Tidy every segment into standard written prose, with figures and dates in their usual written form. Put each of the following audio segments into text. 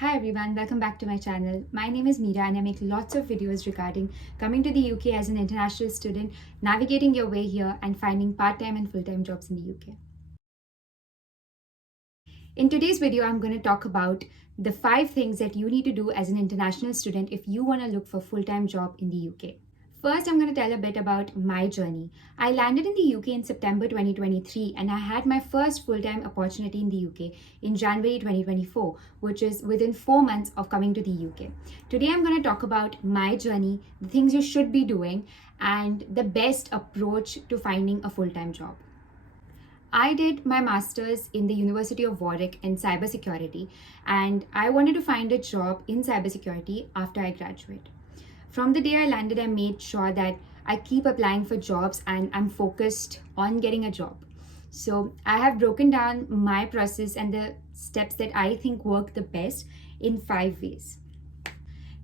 Hi everyone, welcome back to my channel. My name is Meera and I make lots of videos regarding coming to the UK as an international student, navigating your way here and finding part-time and full-time jobs in the UK. In today's video, I'm going to talk about the 5 things that you need to do as an international student if you want to look for a full-time job in the UK. First, I'm going to tell a bit about my journey. I landed in the UK in September 2023 and I had my first full-time opportunity in the UK in January 2024, which is within 4 months of coming to the UK. Today, I'm going to talk about my journey, the things you should be doing, and the best approach to finding a full-time job. I did my master's in the University of Warwick in cybersecurity, and I wanted to find a job in cybersecurity after I graduate. From the day I landed, I made sure that I keep applying for jobs and I'm focused on getting a job. So I have broken down my process and the steps that I think work the best in 5 ways.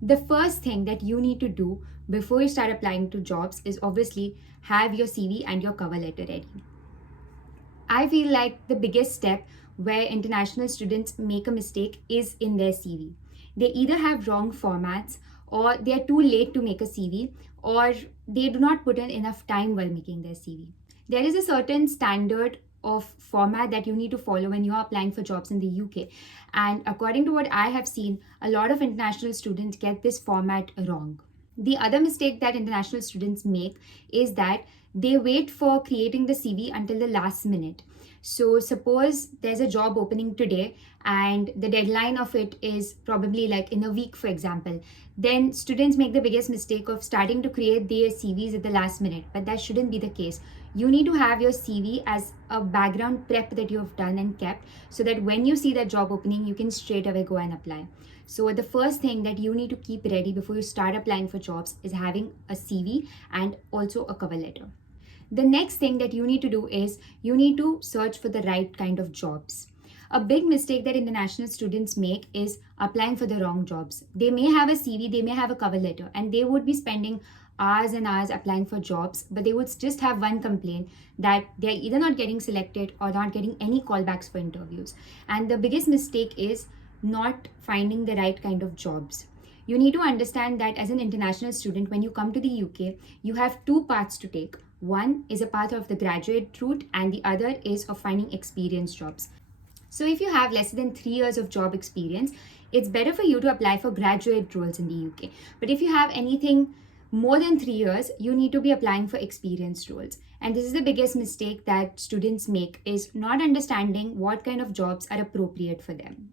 The first thing that you need to do before you start applying to jobs is obviously have your CV and your cover letter ready. I feel like the biggest step where international students make a mistake is in their CV. They either have wrong formats, or they are too late to make a CV, or they do not put in enough time while making their CV. There is a certain standard of format that you need to follow when you are applying for jobs in the UK. And according to what I have seen, a lot of international students get this format wrong. The other mistake that international students make is that they wait for creating the CV until the last minute. So suppose there's a job opening today and the deadline of it is probably like in a week, for example. Then students make the biggest mistake of starting to create their CVs at the last minute, but that shouldn't be the case. You need to have your CV as a background prep that you have done and kept so that when you see that job opening, you can straight away go and apply. So the first thing that you need to keep ready before you start applying for jobs is having a CV and also a cover letter. The next thing that you need to do is you need to search for the right kind of jobs. A big mistake that international students make is applying for the wrong jobs. They may have a CV, they may have a cover letter, and they would be spending hours and hours applying for jobs, but they would just have one complaint that they're either not getting selected or not getting any callbacks for interviews. And the biggest mistake is not finding the right kind of jobs. You need to understand that as an international student, when you come to the UK, you have 2 paths to take. One is a path of the graduate route, and the other is of finding experience jobs. So if you have less than 3 years of job experience, it's better for you to apply for graduate roles in the UK. But if you have anything more than 3 years, you need to be applying for experienced roles. And this is the biggest mistake that students make, is not understanding what kind of jobs are appropriate for them.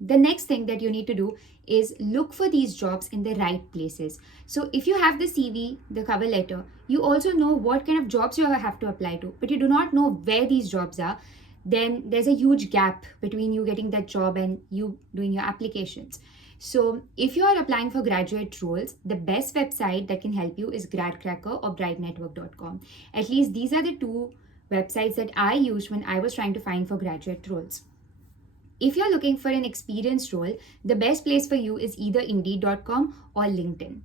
The next thing that you need to do is look for these jobs in the right places. So if you have the CV, the cover letter, you also know what kind of jobs you have to apply to, but you do not know where these jobs are, then there's a huge gap between you getting that job and you doing your applications. So if you are applying for graduate roles, the best website that can help you is GradCracker or brightnetwork.com. At least these are the 2 websites that I used when I was trying to find for graduate roles. If you're looking for an experienced role, the best place for you is either Indeed.com or LinkedIn.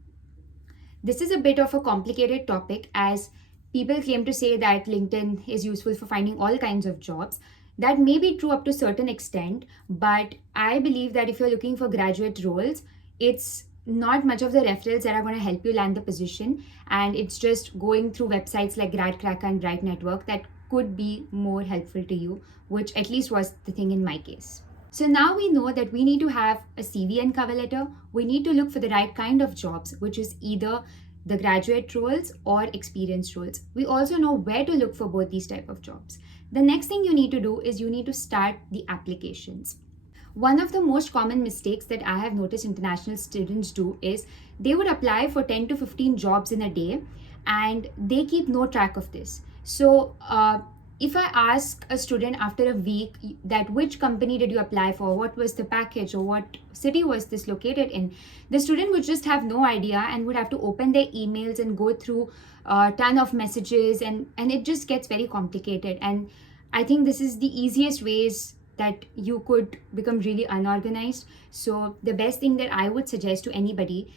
This is a bit of a complicated topic, as people claim to say that LinkedIn is useful for finding all kinds of jobs. That may be true up to a certain extent, but I believe that if you're looking for graduate roles, it's not much of the referrals that are going to help you land the position, and it's just going through websites like GradCracker and Bright Network that could be more helpful to you, which at least was the thing in my case. So now we know that we need to have a CV and cover letter. We need to look for the right kind of jobs, which is either the graduate roles or experienced roles. We also know where to look for both these type of jobs. The next thing you need to do is you need to start the applications. One of the most common mistakes that I have noticed international students do is they would apply for 10 to 15 jobs in a day and they keep no track of this. So if I ask a student after a week that which company did you apply for, what was the package, or what city was this located in, the student would just have no idea and would have to open their emails and go through a ton of messages, and it just gets very complicated. And I think this is the easiest ways that you could become really unorganized. So the best thing that I would suggest to anybody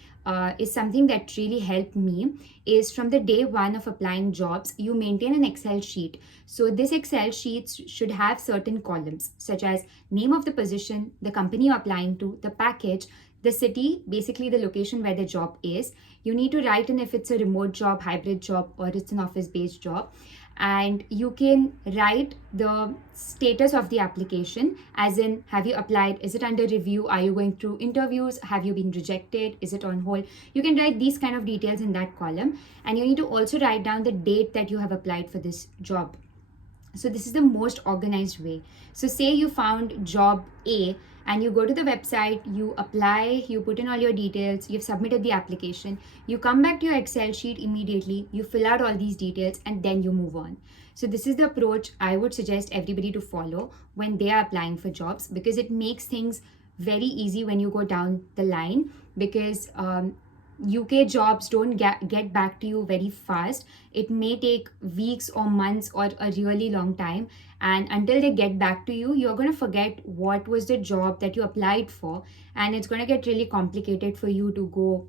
is something that really helped me, is from the day one of applying jobs, you maintain an Excel sheet. So this Excel sheet should have certain columns such as name of the position, the company you're applying to, the package, the city, basically the location where the job is. You need to write in if it's a remote job, hybrid job, or it's an office based job. And you can write the status of the application, as in, have you applied, is it under review, are you going through interviews, have you been rejected, is it on hold. You can write these kind of details in that column, and you need to also write down the date that you have applied for this job. So this is the most organized way. So say you found job A and you go to the website, you apply, you put in all your details, you've submitted the application, you come back to your Excel sheet immediately, you fill out all these details, and then you move on. So this is the approach I would suggest everybody to follow when they are applying for jobs, because it makes things very easy when you go down the line, because UK jobs don't get back to you very fast. It may take weeks or months or a really long time. And until they get back to you, you're going to forget what was the job that you applied for. And it's going to get really complicated for you to go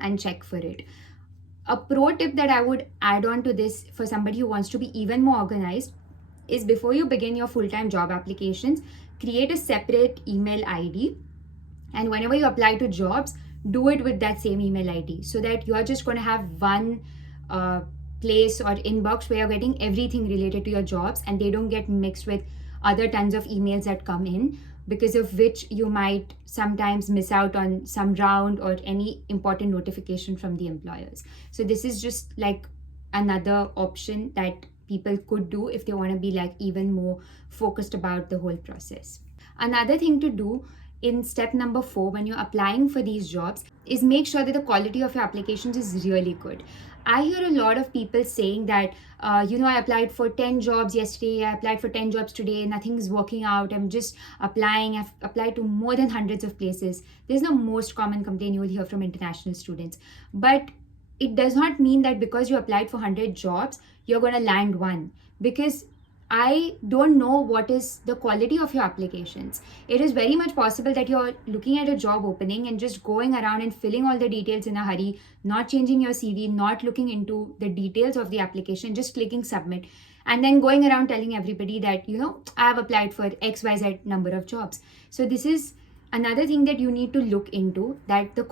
and check for it. A pro tip that I would add on to this for somebody who wants to be even more organized is, before you begin your full-time job applications, create a separate email ID. And whenever you apply to jobs, do it with that same email ID, so that you're just going to have one place or inbox where you're getting everything related to your jobs, and they don't get mixed with other tons of emails that come in, because of which you might sometimes miss out on some round or any important notification from the employers. So this is just like another option that people could do if they want to be like even more focused about the whole process. Another thing to do in step number 4 when you're applying for these jobs is make sure that the quality of your applications is really good. I hear a lot of people saying that, I applied for 10 jobs yesterday, I applied for 10 jobs today, nothing's working out, I'm just applying, I've applied to more than hundreds of places. This is the most common complaint you will hear from international students. But it does not mean that because you applied for 100 jobs, you're going to land one. Because I don't know what is the quality of your applications. It is very much possible that you're looking at a job opening and just going around and filling all the details in a hurry, not changing your CV, not looking into the details of the application, just clicking submit, and then going around telling everybody that, I have applied for XYZ number of jobs. So this is another thing that you need to look into, that the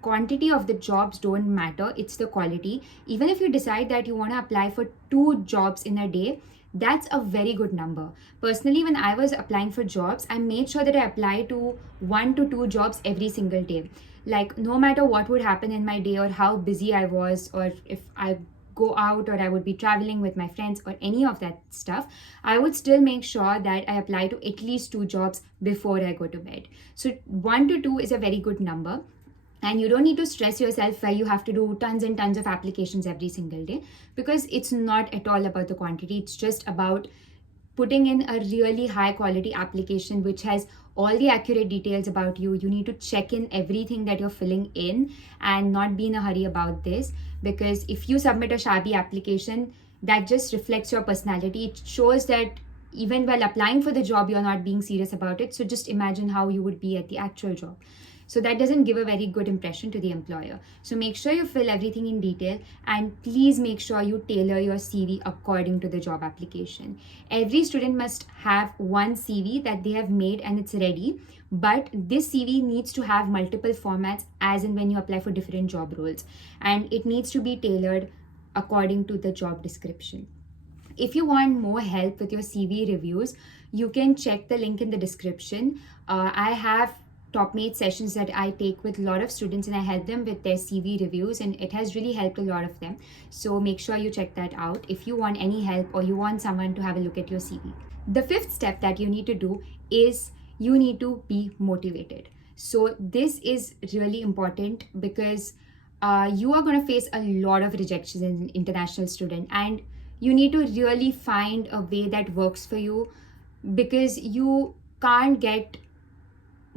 quantity of the jobs don't matter, it's the quality. Even if you decide that you want to apply for 2 jobs in a day, that's a very good number. Personally, when I was applying for jobs, I made sure that I applied to 1 to 2 jobs every single day. Like, no matter what would happen in my day or how busy I was, or if I go out or I would be traveling with my friends or any of that stuff, I would still make sure that I apply to at least 2 jobs before I go to bed. So 1 to 2 is a very good number. And you don't need to stress yourself where you have to do tons and tons of applications every single day, because it's not at all about the quantity. It's just about putting in a really high quality application which has all the accurate details about you. You need to check in everything that you're filling in and not be in a hurry about this, because if you submit a shabby application, that just reflects your personality. It shows that even while applying for the job, you're not being serious about it. So just imagine how you would be at the actual job. So that doesn't give a very good impression to the employer. So make sure you fill everything in detail, and please make sure you tailor your CV according to the job application. Every student must have one CV that they have made and it's ready, but this CV needs to have multiple formats as in when you apply for different job roles, and it needs to be tailored according to the job description. If you want more help with your CV reviews, you can check the link in the description. I have TopMate sessions that I take with a lot of students, and I help them with their CV reviews, and it has really helped a lot of them. So make sure you check that out if you want any help or you want someone to have a look at your CV. The 5th step that you need to do is you need to be motivated. So this is really important, because you are going to face a lot of rejections as an international student, and you need to really find a way that works for you, because you can't get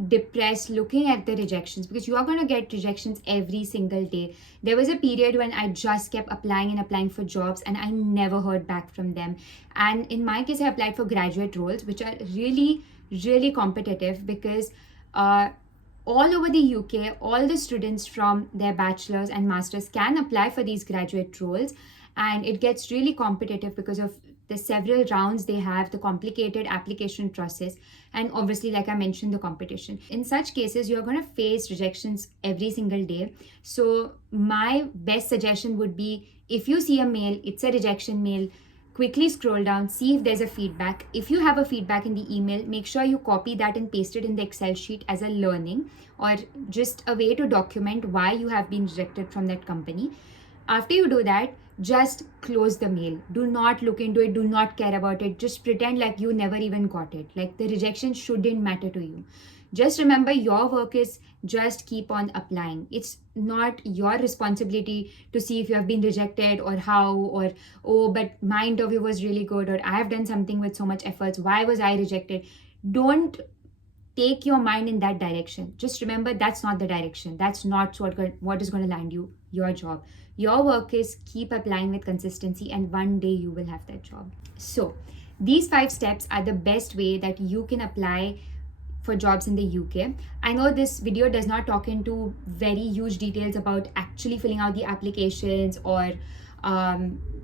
depressed looking at the rejections, because you are going to get rejections every single day. There was a period when I just kept applying for jobs and I never heard back from them. And in my case, I applied for graduate roles, which are really really competitive because all over the UK, all the students from their bachelor's and master's can apply for these graduate roles, and it gets really competitive because of the several rounds they have, the complicated application process, and obviously, like I mentioned, the competition. In such cases, you're going to face rejections every single day. So, my best suggestion would be, if you see a mail, it's a rejection mail, quickly scroll down, see if there's a feedback. If you have a feedback in the email, make sure you copy that and paste it in the Excel sheet as a learning or just a way to document why you have been rejected from that company. After you do that, just close the mail. Do not look into it, do not care about it. Just pretend like you never even got it. Like the rejection shouldn't matter to you. Just remember, your work is just keep on applying. It's not your responsibility to see if you have been rejected or how, or oh, but my interview was really good, or I have done something with so much efforts, why was I rejected? Don't take your mind in that direction. Just remember, that's not the direction. That's not what is going to land you your job. Your work is keep applying with consistency, and one day you will have that job. So these 5 steps are the best way that you can apply for jobs in the UK. I know this video does not talk into very huge details about actually filling out the applications or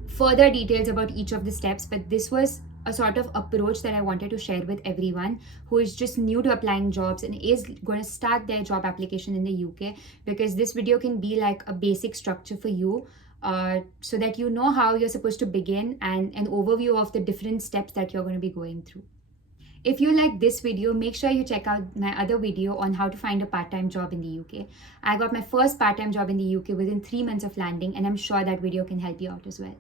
further details about each of the steps, but this was a sort of approach that I wanted to share with everyone who is just new to applying jobs and is going to start their job application in the UK, because this video can be like a basic structure for you, so that you know how you're supposed to begin and an overview of the different steps that you're going to be going through. If you like this video, make sure you check out my other video on how to find a part-time job in the UK. I got my first part-time job in the UK within 3 months of landing, and I'm sure that video can help you out as well.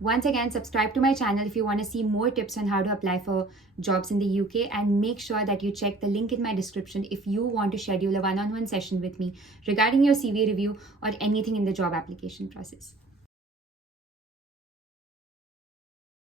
Once again, subscribe to my channel if you want to see more tips on how to apply for jobs in the UK, and make sure that you check the link in my description if you want to schedule a one-on-one session with me regarding your CV review or anything in the job application process.